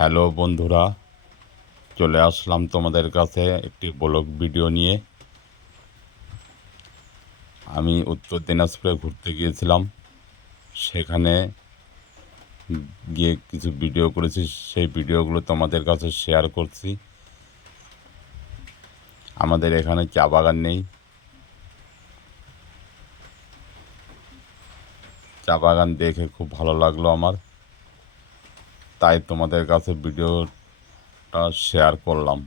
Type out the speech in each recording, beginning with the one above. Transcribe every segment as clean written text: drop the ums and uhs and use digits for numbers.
Hello বন্ধুরা, চলে আসলাম তোমাদের কাছে একটি ব্লগ ভিডিও নিয়ে। আমি উত্তর দিনাজপুরে ঘুরতে গিয়েছিলাম। সেখানে গিয়ে কিছু ভিডিও করেছি, সেই ভিডিওগুলো তোমাদের কাছে শেয়ার করছি। আমাদের এখানে চা বাগান নেই, চা বাগান দেখে খুব ভালো লাগলো আমার, তাই তোমাদের কাছে ভিডিওটা শেয়ার করলাম।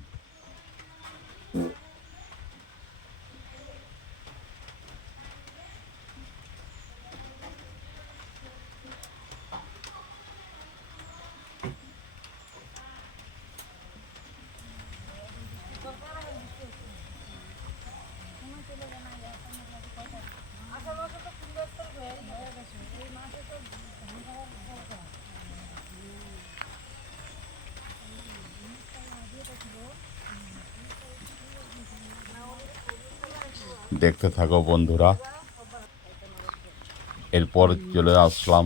দেখতে থাকো বন্ধুরা। এরপর চলে আসলাম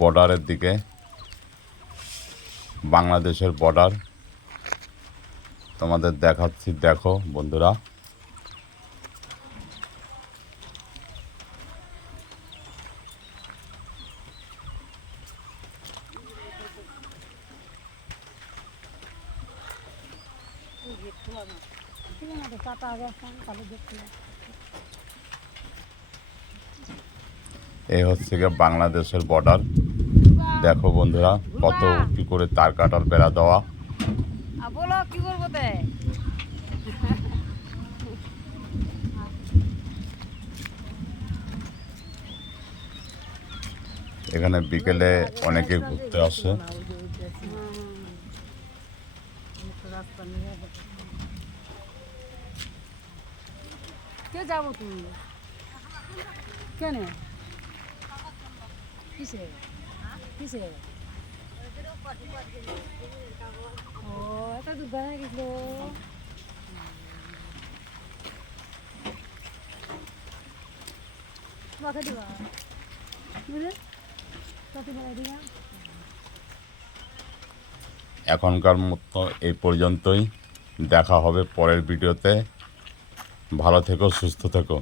বর্ডারের দিকে, বাংলাদেশের বর্ডার তোমাদের দেখাচ্ছি, দেখো বন্ধুরা। এই হচ্ছে গিয়ে বাংলাদেশের বর্ডার। দেখো বন্ধুরা, কত কি করে তার কাটার বেড়া দেওয়া। বলো কি করবো তে? এখানে বিকেলে অনেকে ঘুরতে আসে। কে যাবো তুমি? কেন? কিসে কিসে? ও এটা তো দেখা গেছিল। বাকি দিবা বুঝলে কত বড় দিবা। এখনকার মতো এই পর্যন্তই, দেখা হবে পরের ভিডিওতে। ভালো থেকো, সুস্থ থেকো।